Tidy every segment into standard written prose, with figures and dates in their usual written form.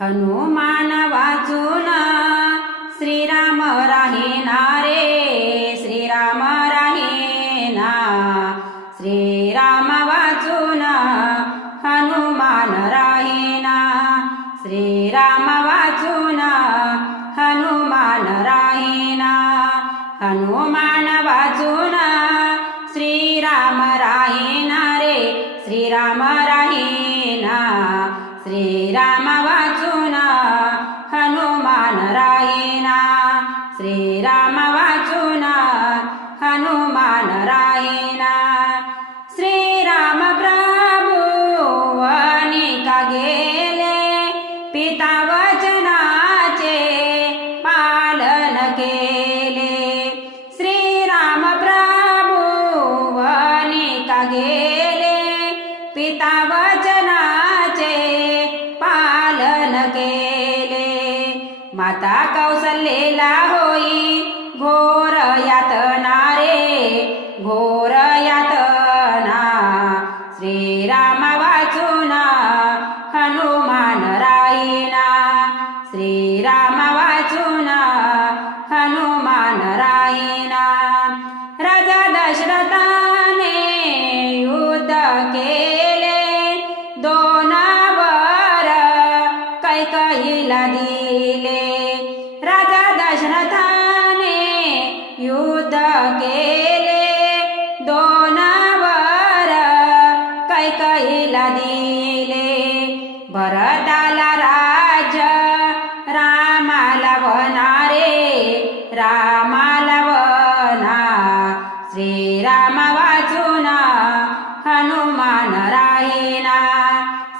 हनुमान वाचून श्रीराम राहीना रे, श्रीराम राहीना। श्रीराम वाचून हनुमान राहीना, श्रीराम वाचून हनुमान राहीना। हनुमान वाचून श्रीराम राहीना रे, श्रीराम राहीना। श्रीराम वाचून हनुमान राहीना, श्रीराम वाचून हनुमान राहीना। श्रीराम प्रभु वनिका गेले, पिता वचनाचे पालन केले। श्रीराम प्रभु वनिका गेले, पिता वचनाचे पालन केले। माता कौसल्याला होई घोर यातना रे, घोर यातना। श्रीराम वाचून हनुमान राहीना, श्रीराम वाचून हनुमान राहीना। राजा दशरथाने युद्ध केले, 2 वर कैकेयीला दिले। राजा दशरथाने युद्ध केले, 2 वर कैकेयीला दिले। भरताला राज्य रामाला वना रे, रामाला वना। श्रीराम वाचून हनुमान राहीना,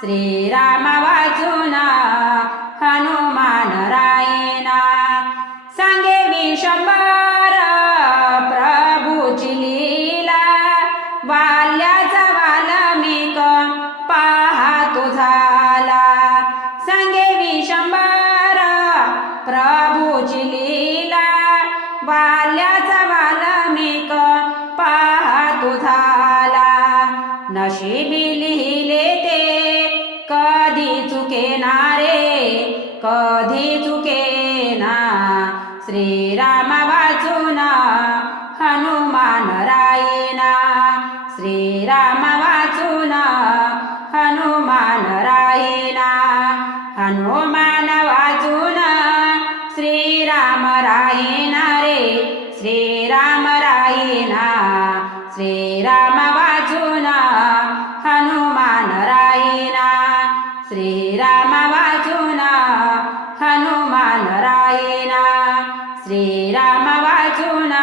श्रीराम वाचून हनुमान राहीना। सांगे विशंभर प्रभूची लीला, वाल्याचा वाल्मिक पाहतो झाला। सांगे विशंभर प्रभूची लीला, वाल्याचा वाल्मिक पाहतो झाला। नशिबी लिहिले ते कधी चुकेना रे, कधी चुकेना। श्रीराम वाचून हनुमान राहीना, श्रीराम वाचून हनुमान राहीना। हनुमान वाचून श्रीराम राहीना रे, श्रीराम राहीना। श्रीराम वाचून हनुमान राहीना, श्रीराम वाचून हनुमान राहीना। श्रीराम वाचून